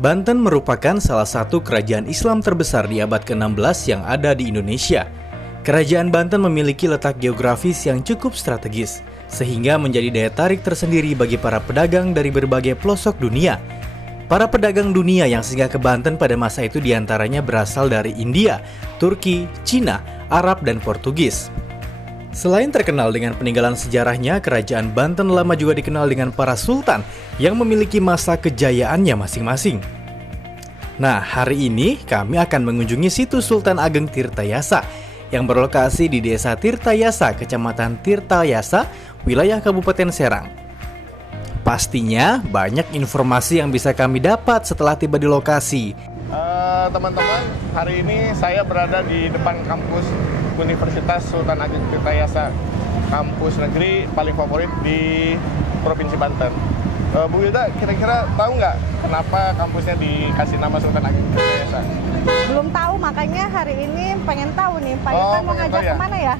Banten merupakan salah satu kerajaan Islam terbesar di abad ke-16 yang ada di Indonesia. Kerajaan Banten memiliki letak geografis yang cukup strategis, sehingga menjadi daya tarik tersendiri bagi para pedagang dari berbagai pelosok dunia. Para pedagang dunia yang singgah ke Banten pada masa itu diantaranya berasal dari India, Turki, Cina, Arab, dan Portugis. Selain terkenal dengan peninggalan sejarahnya, Kerajaan Banten lama juga dikenal dengan para sultan yang memiliki masa kejayaannya masing-masing. Nah, hari ini kami akan mengunjungi situs Sultan Ageng Tirtayasa yang berlokasi di Desa Tirtayasa, Kecamatan Tirtayasa, wilayah Kabupaten Serang. Pastinya banyak informasi yang bisa kami dapat setelah tiba di lokasi. Teman-teman, hari ini saya berada di depan kampus Universitas Sultan Ageng Tirtayasa, kampus negeri paling favorit di Provinsi Banten. Bu Wilda, kira-kira tahu nggak kenapa kampusnya dikasih nama Sultan Ageng Tirtayasa? Belum tahu, makanya hari ini pengen tahu nih. Pak Irfan mau ngajak kemana ya?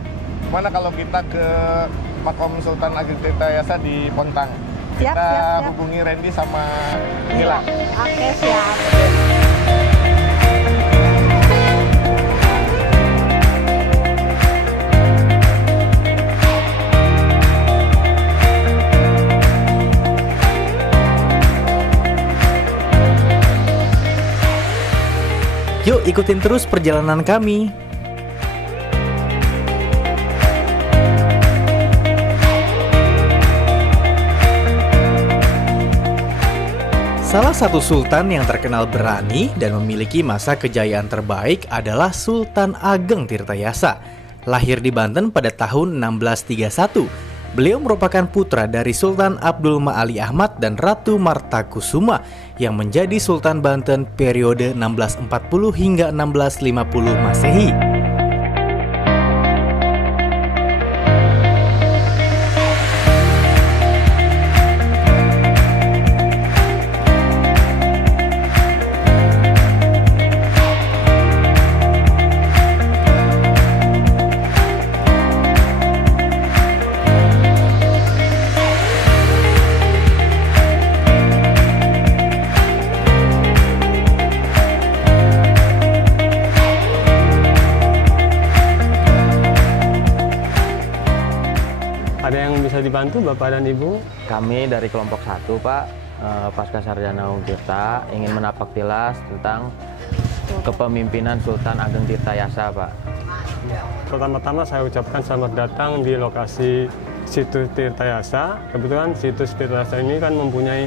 Mana kalau kita ke Makom Sultan Ageng Tirtayasa di Pontang? Siap, Kita siap. hubungi Randy sama Nila. Oke, siap. Yuk ikutin terus perjalanan kami. Salah satu sultan yang terkenal berani dan memiliki masa kejayaan terbaik adalah Sultan Ageng Tirtayasa. Lahir di Banten pada tahun 1631. Beliau merupakan putra dari Sultan Abdul Ma'ali Ahmad dan Ratu Marta Kusuma yang menjadi Sultan Banten periode 1640 hingga 1650 Masehi. Ada yang bisa dibantu Bapak dan Ibu? Kami dari kelompok 1, Pak, Pasca Sarjana Tirta, ingin menapak tilas tentang kepemimpinan Sultan Ageng Tirtayasa, Pak. Pertama-tama saya ucapkan selamat datang di lokasi situs Tirtayasa. Kebetulan situs Tirtayasa ini kan mempunyai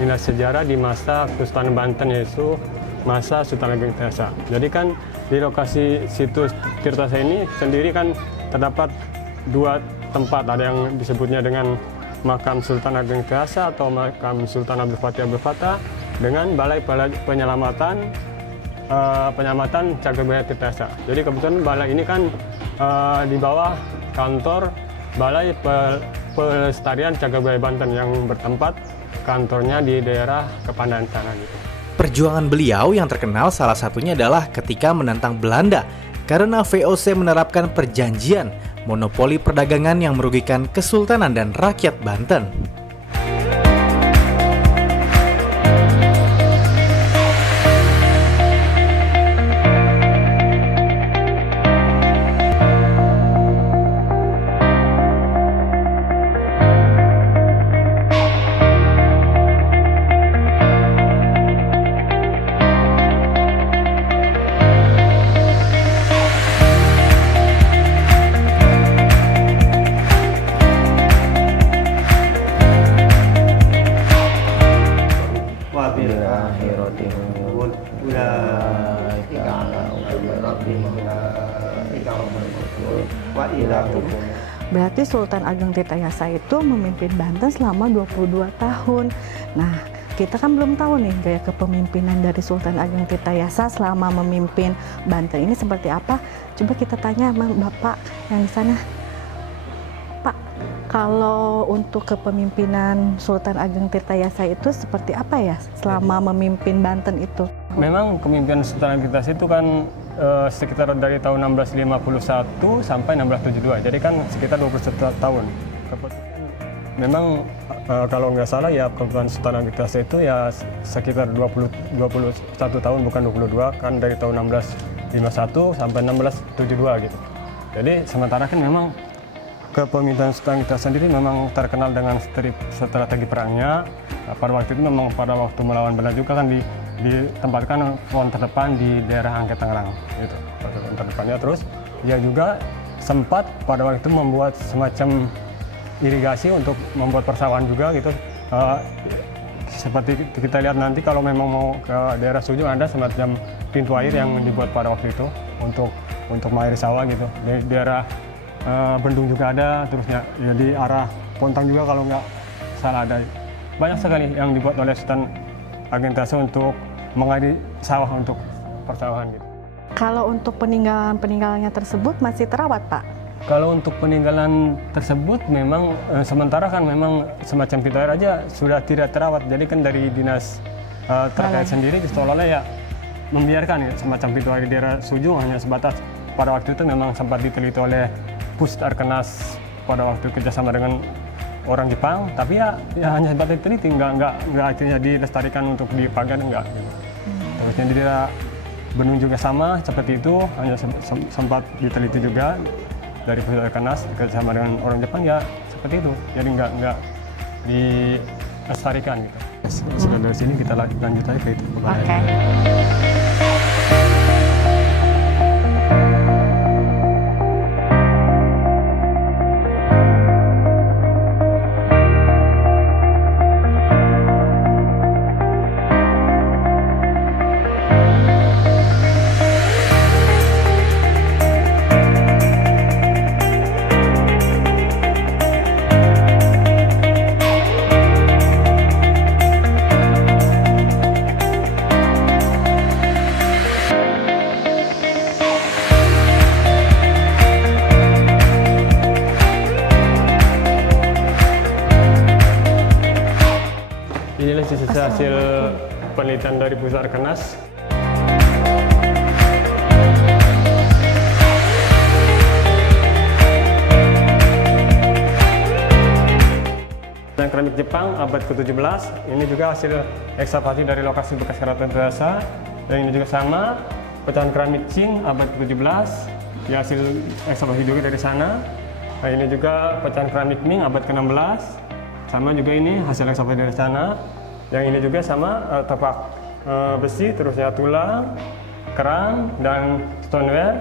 nilai sejarah di masa Kesultanan Banten, yaitu masa Sultan Ageng Tirtayasa. Jadi kan di lokasi situs Tirtayasa ini sendiri kan terdapat dua tempat, ada yang disebutnya dengan Makam Sultan Ageng Tirtayasa atau Makam Sultan Abdul Fatih Abdul Fattah dengan Balai Penyelamatan Cagar Budaya Tirtayasa. Jadi kebetulan balai ini kan di bawah kantor Balai Pelestarian Cagar Budaya Banten yang bertempat kantornya di daerah Kepandan sana gitu. Perjuangan beliau yang terkenal salah satunya adalah ketika menantang Belanda karena VOC menerapkan perjanjian monopoli perdagangan yang merugikan kesultanan dan rakyat Banten. Berarti Sultan Ageng Tirtayasa itu memimpin Banten selama 22 tahun. Nah, kita kan belum tahu nih gaya kepemimpinan dari Sultan Ageng Tirtayasa selama memimpin Banten ini seperti apa. Coba kita tanya sama Bapak yang di sana. Pak, kalau untuk kepemimpinan Sultan Ageng Tirtayasa itu seperti apa ya selama memimpin Banten itu? Memang kepemimpinan Sultan Ageng Tirtayasa itu kan sekitar dari tahun 1651 sampai 1672, jadi kan sekitar 21 tahun. Kebetulan memang kalau nggak salah ya Kepemimpinan Sultan Ageng Tirta itu ya sekitar 21 tahun bukan 22, kan dari tahun 1651 sampai 1672 gitu. Jadi sementara kan memang kepemimpinan Sultan Ageng Tirta sendiri memang terkenal dengan strategi perangnya. Pada waktu itu memang pada waktu melawan Belanda juga kan ditempatkan front terdepan di daerah Angke Tangerang gitu. Front terdepannya, terus dia juga sempat pada waktu itu membuat semacam irigasi untuk membuat persawahan juga gitu. Seperti kita lihat nanti kalau memang mau ke daerah Sujung ada semacam pintu air yang dibuat pada waktu itu untuk mengairi sawah gitu. Di daerah Bendung juga ada, terusnya ya di arah Pontang juga kalau nggak salah ada. Banyak sekali yang dibuat oleh Sultan Ageng Tirta untuk mengairi sawah untuk persawahan gitu. Kalau untuk peninggalannya tersebut masih terawat, Pak? Kalau untuk peninggalan tersebut memang sementara kan memang semacam pintu air aja sudah tidak terawat. Jadi kan dari dinas terkait sendiri seolah-olah ya membiarkan ya, semacam pintu air di daerah Sujung hanya sebatas pada waktu itu memang sempat diteliti oleh Pus Arkenas pada waktu kerjasama dengan orang Jepang, tapi ya hanya sebatas diteliti, nggak akhirnya dilestarikan untuk dipagar, enggak. Terusnya di daerah Bendung juga sama seperti itu, hanya sempat diteliti juga dari Pus Arkenas kerjasama dengan orang Jepang ya seperti itu, jadi nggak dilestarikan gitu. Sudah dari sini kita lanjut aja ke itu. Oke. Inilah sisa hasil penelitian dari Pus Arkenas. Dan keramik Jepang abad ke-17, ini juga hasil ekskavasi dari lokasi bekas keraton Tirta. Dan ini juga sama, pecahan keramik Qing abad ke-17, ya hasil ekskavasi juga dari sana. Nah, ini juga pecahan keramik Ming abad ke-16. Sama juga ini hasil ekskavasi dari sana. Yang ini juga sama tapak besi, terusnya tulang, kerang, dan stoneware.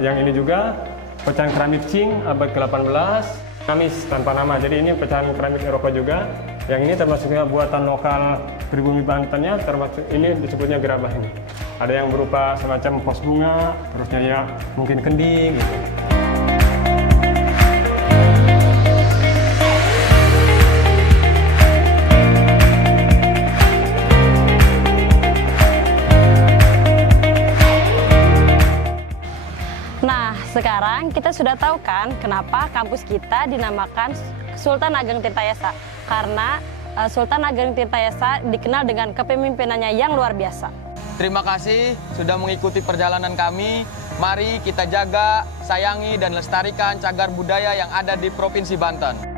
Yang ini juga pecahan keramik Qing abad ke-18, Kamis tanpa nama. Jadi ini pecahan keramik Eropa juga. Yang ini termasuknya buatan lokal pribumi Bantennya, termasuk ini disebutnya gerabah ini. Ada yang berupa semacam pos bunga, terusnya ya mungkin kending gitu. Sekarang kita sudah tahu kan kenapa kampus kita dinamakan Sultan Ageng Tirta Yasa. Karena Sultan Ageng Tirta Yasa dikenal dengan kepemimpinannya yang luar biasa. Terima kasih sudah mengikuti perjalanan kami. Mari kita jaga, sayangi, dan lestarikan cagar budaya yang ada di Provinsi Banten.